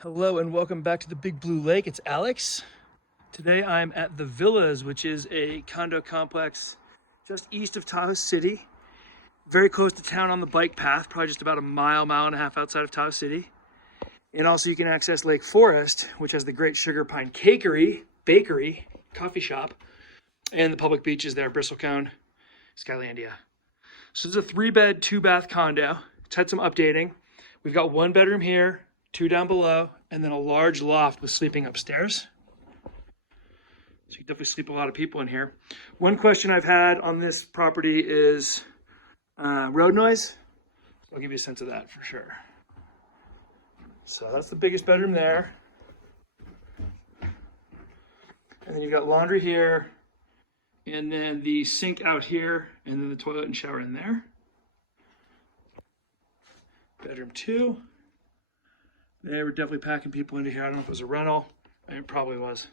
Hello and welcome back to the Big Blue Lake. It's Alex. Today I'm at the Villas, which is a condo complex just east of Tahoe City, very close to town on the bike path, probably just about a mile and a half outside of Tahoe City. And also you can access Lake Forest, which has the great Sugar Pine Cakery, bakery, coffee shop, and the public beaches there, Bristlecone, Skylandia. So it's a 3-bed, 2-bath condo. It's had some updating. We've got 1 bedroom here, 2 down below, and then a large loft with sleeping upstairs. So you can definitely sleep a lot of people in here. One question I've had on this property is road noise. I'll give you a sense of that for sure. So that's the biggest bedroom there. And then you've got laundry here, and then the sink out here, and then the toilet and shower in there. Bedroom 2. They were definitely packing people into here. I don't know if it was a rental. It probably was.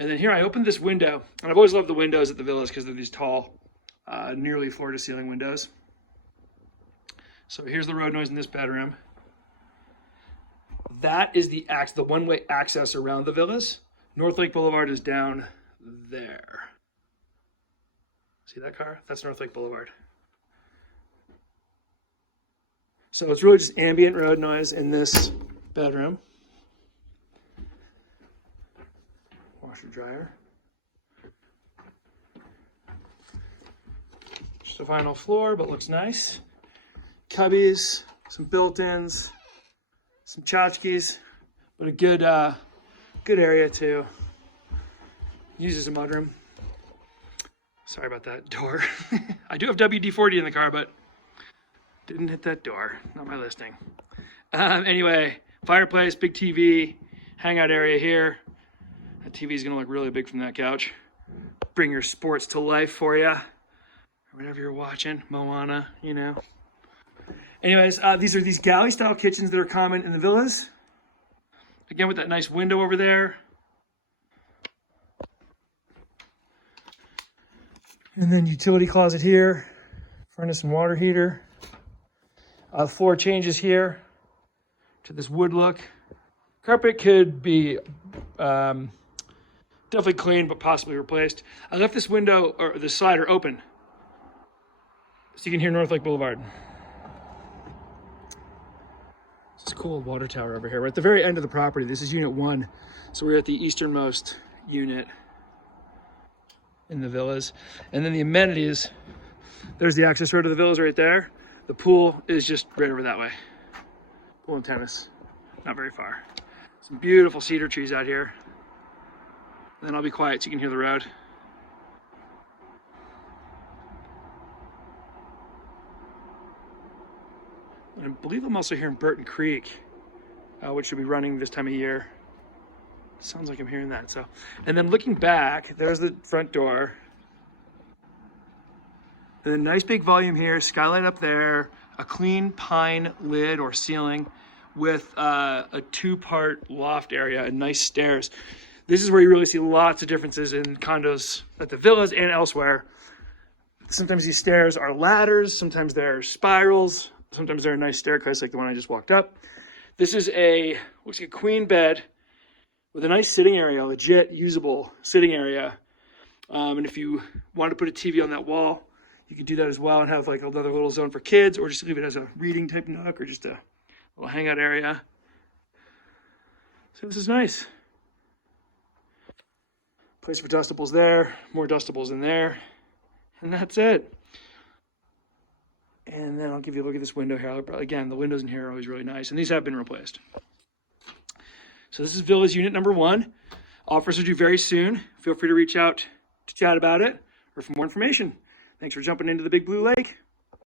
And then here I opened this window. And I've always loved the windows at the villas because they're these tall, nearly floor-to-ceiling windows. So here's the road noise in this bedroom. That is the one-way access around the villas. North Lake Boulevard is down there. See that car? That's North Lake Boulevard. So it's really just ambient road noise in this bedroom. Washer dryer. Just a vinyl floor, but looks nice. Cubbies, some built-ins, some tchotchkes, but a good area to use as a mudroom. Sorry about that door. I do have WD-40 in the car, but didn't hit that door, not my listing. Anyway, fireplace, big TV, hangout area here. That TV is gonna look really big from that couch. Bring your sports to life for you, or whatever you're watching, Moana, you know. Anyways, these are these galley style kitchens that are common in the villas. Again, with that nice window over there. And then utility closet here, furnace and water heater. Floor changes here to this wood look. Carpet could be definitely cleaned, but possibly replaced. I left this window, or the slider, open so you can hear North Lake Boulevard. This is cool water tower over here. We're at the very end of the property. This is unit 1. So we're at the easternmost unit in the villas. And then the amenities, there's the access road to the villas right there. The pool is just right over that way. Pool and tennis, not very far. Some beautiful cedar trees out here. And then I'll be quiet so you can hear the road. And I believe I'm also hearing Burton Creek, which should be running this time of year. Sounds like I'm hearing that. So, and then looking back, there's the front door. And then nice big volume here, skylight up there, a clean pine lid or ceiling with a 2-part loft area and nice stairs. This is where you really see lots of differences in condos at the villas and elsewhere. Sometimes these stairs are ladders, sometimes they're spirals, sometimes they're a nice staircase like the one I just walked up. This is looks like a queen bed with a nice sitting area, legit usable sitting area. And if you want to put a TV on that wall, you could do that as well and have like another little zone for kids, or just leave it as a reading type nook or just a little hangout area. So this is nice. Place for dustables there, more dustables in there, and that's it. And then I'll give you a look at this window here. Again, the windows in here are always really nice, and these have been replaced. So this is Villas Unit number 1. Offers are due very soon. Feel free to reach out to chat about it or for more information. Thanks for jumping into the Big Blue Lake.